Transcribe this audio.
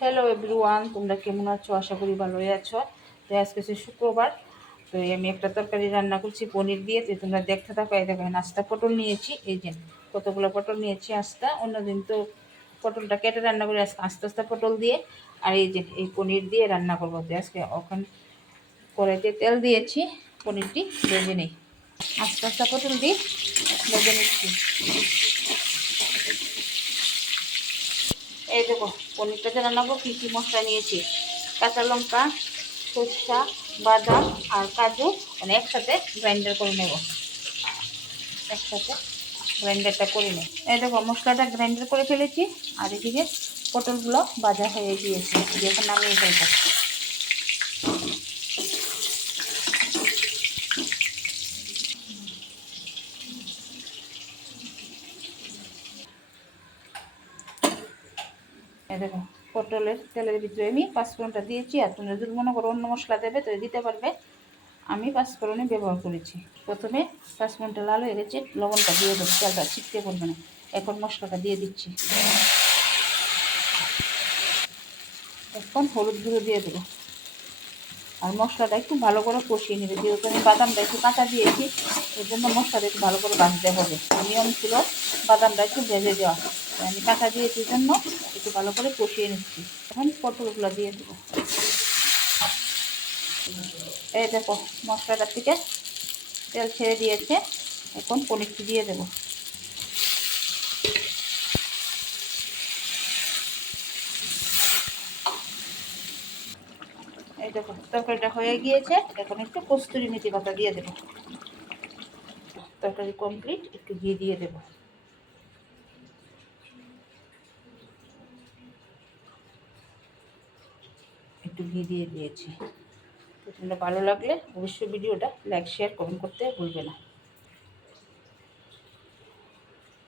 Hello everyone, তোমরা কেমন আছো? আশা করি ভালোই আছো। তো আজকে হচ্ছে শুক্রবার। তো আমি একটা তরকারি রান্না করছি পনির দিয়ে। তো তোমরা দেখতে থাকো। এই দেখো আস্তা পটল নিয়েছি, এই যে কতগুলো পটল নিয়েছি আস্তা। অন্যদিন তো পটলটা কেটে রান্না করি, আজকে আস্তে আস্তে পটল দিয়ে আর এই যে এই পনির দিয়ে রান্না করবো। তো আজকে ওখানে কড়াইতে তেল দিয়েছি, পনিরটি ভেজে নেই। আস্তে আস্তে পটল দিয়ে ভেজে নিচ্ছি। এই দেখো পনিরটাতে রান্নাবো কী কী মশলা নিয়েছি। কাঁচা লঙ্কা, সরষা, বাদাম আর কাজু মানে একসাথে গ্রাইন্ডার করে নেব। একসাথে গ্রাইন্ডারটা করে নেব। এই দেখো মশলাটা গ্রাইন্ডার করে ফেলেছি আর এদিকে পটলগুলো ভাজা হয়ে গিয়েছে, এখন নামিয়ে ফেলবো। এই দেখো পটলের তেলের ভিতরে আমি পাঁচফোড়নটা দিয়েছি। আর তোমরা যদি মনে করো অন্য মশলা দেবে তো দিতে পারবে, আমি পাঁচফোড়নই ব্যবহার করেছি। প্রথমে পাঁচফোড়নটা লাল হয়ে গেছে, লবণটা দিয়ে দেবো, তেলটা ছিটকে পড়বে না। এখন মশলাটা দিয়ে দিচ্ছি। এখন হলুদ গুঁড়ো দিয়ে দেবো আর মশলাটা একটু ভালো করে কষিয়ে নেবে। যেহেতু আমি বাদামটা একটু কাঁচা দিয়েছি, এর জন্য মশলাটা একটু ভালো করে ভাজতে হবে। নিয়ম ছিল বাদামটা একটু ভেজে দেওয়া, আমি কাঁচা দিয়েছি জন্য একটু ভালো করে কষিয়ে নিচ্ছি। এখন পটলগুলো দিয়ে দেবো। এই দেখো মশলাটার থেকে তেল ছেড়ে দিয়েছে, এখন পনিরটি দিয়ে দেবো। এই দেখো তরকারিটা হয়ে গিয়েছে, এখন একটু কস্তুরি মেথি পাতা দিয়ে দেবো। তরকারি কমপ্লিট, একটু ঘি দিয়ে দেবো। একটু ঘি দিয়ে দিয়েছি। তো তোমরা ভালো লাগলে অবশ্যই ভিডিওটা লাইক শেয়ার কমেন্ট করতে ভুলবে না।